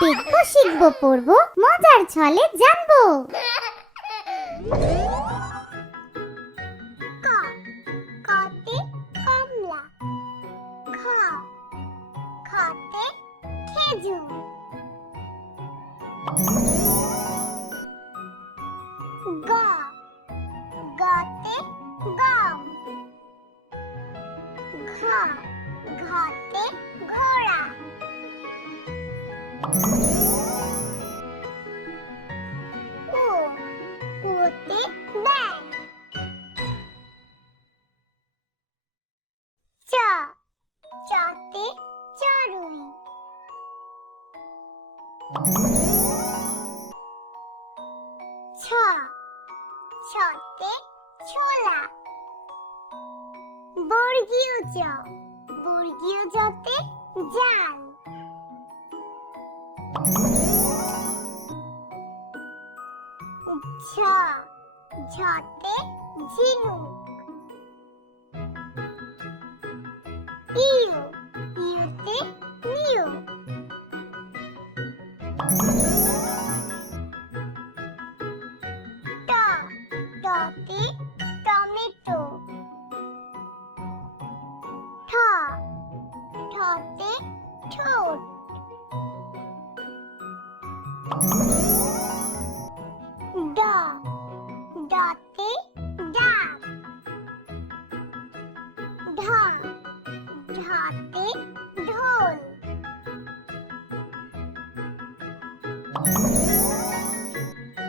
দেখব শিখব পড়ব মজার ছলে জানব। খেজুর। ছ ছতে ছোলা বর্গীয় জ বর্গীয় জতে জাল। ঝ ঝতে ঝিনুক। ইউ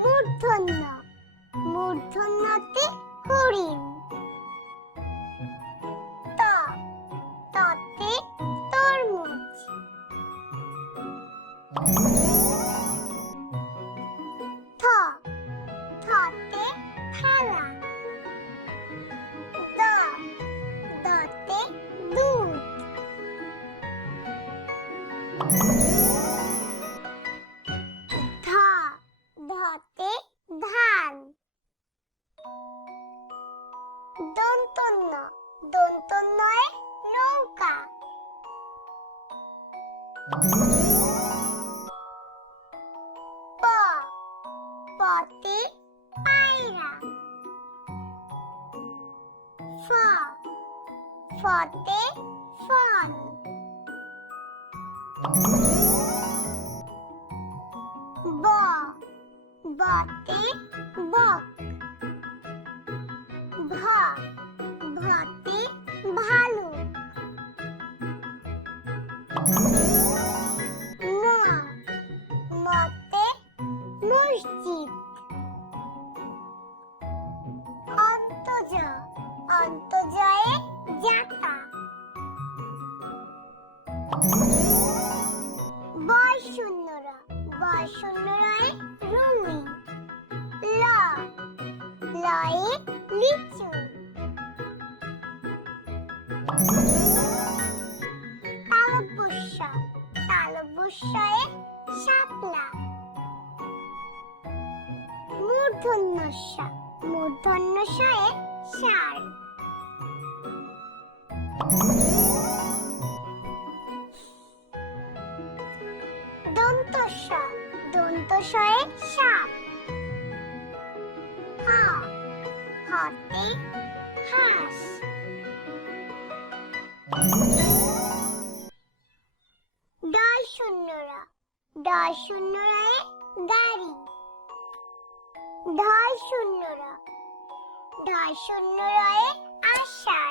মূর্ধন্য মূর্ধন্যতে হরিণ ত ততে তরমুজ থ থতে থালা দ দতে দুধ প পতে পায়রা ফ ফতে ফল ব বতে বক অন্তজয়ে যাতা বয় শূন্যরা বয় শূন্যরায় রুমি ল। লয়ে লিচু। তালব্যস্য তালব্যস্যয়ে শাপলা। মূর্ধন্যস্য। মূর্ধন্যস্যয়ে ষাঁড়। দন্তস্য দন্তস্বয়ে সাপ। হ হতে হাঁস। ডয় শূন্যরা ঢয় শূন্যরা আষাঢ়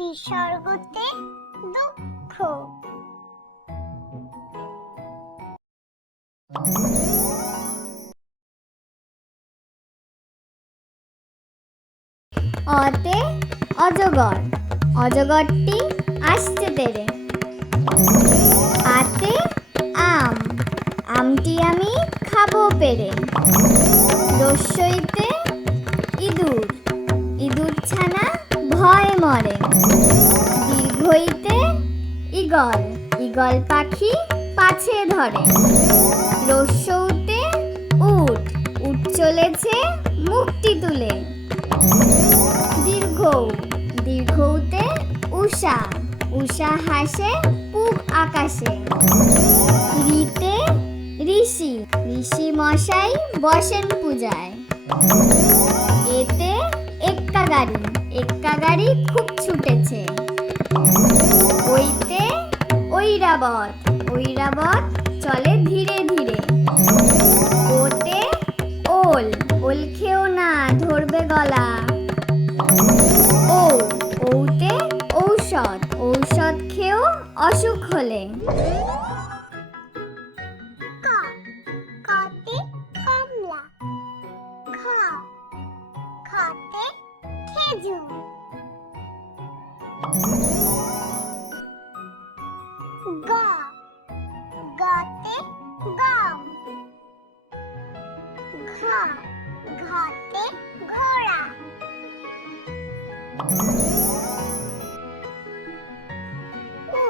বিসর্গতে দুঃখ। অতে অজগর, অজগরটি আসতে দেবে। আতে আম, আমটি আমি খাব পেরে। রস্যইতে ইঁদুর ইঁদুর ছানা ভয় মরে। দীর্ঘইতে ইগল ইগল পাখি পাছে ধরে। রস্যউতে উট উট চলেছে মুক্তি তুলে। দীর্ঘ দীর্ঘতে উষা উষা হাসে পূব আকাশে। রিতে ঋষি ঋষি মশাই বসেন পূজায়। এতে একটা গাড়ি। এক্কা গাড়ি খুব ছুটেছে। ওইতে ঐরাবত ঐরাবত চলে ধীরে ধীরে। ওতে ওল ওল খেও না, ধরবে গলা। ও, ওতে ঔষধ ঔষধ খেও অসুখ হলে। ঘতে ঘোড়া। উ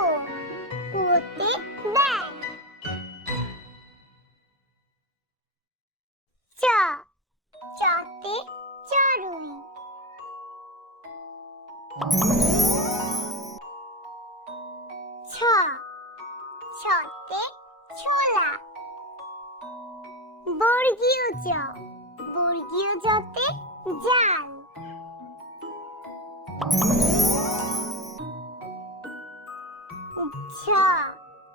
উতে ব্যাগ চ চতে চড়ুই।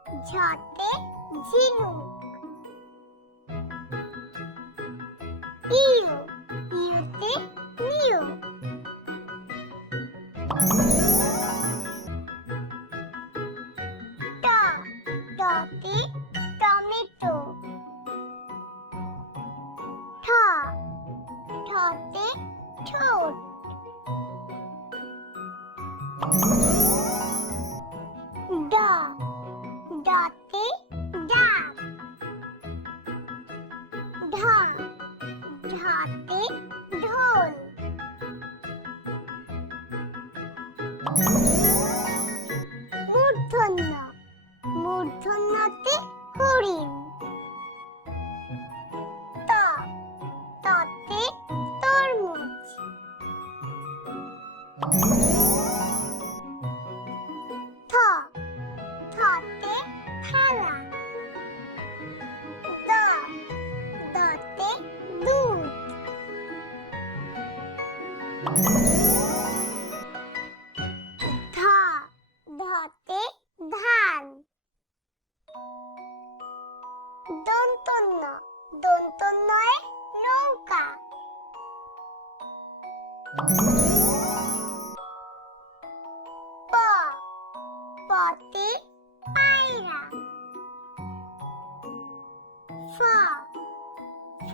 ঝতে ঝিনুক। ইউ ইউতে নিউ। ট টতে টমেটো। ঠ ঠতে ঠোঁট।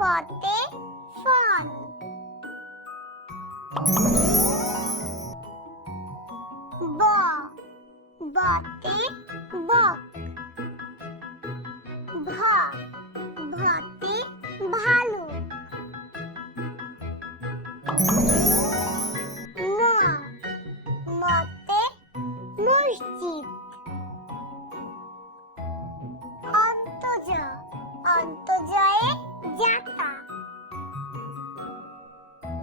아빠 어때?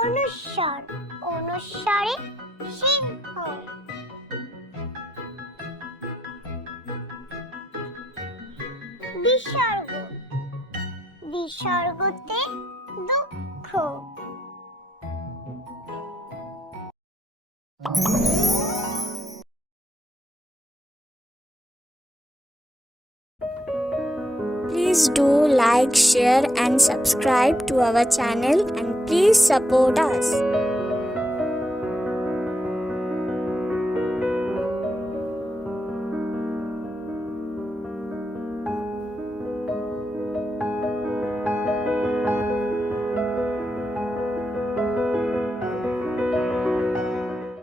অনুস্বর অনুস্বরে সিংহ। বিসর্গ বিসর্গতে দুঃখ। Like, share, and subscribe to our channel and please support us.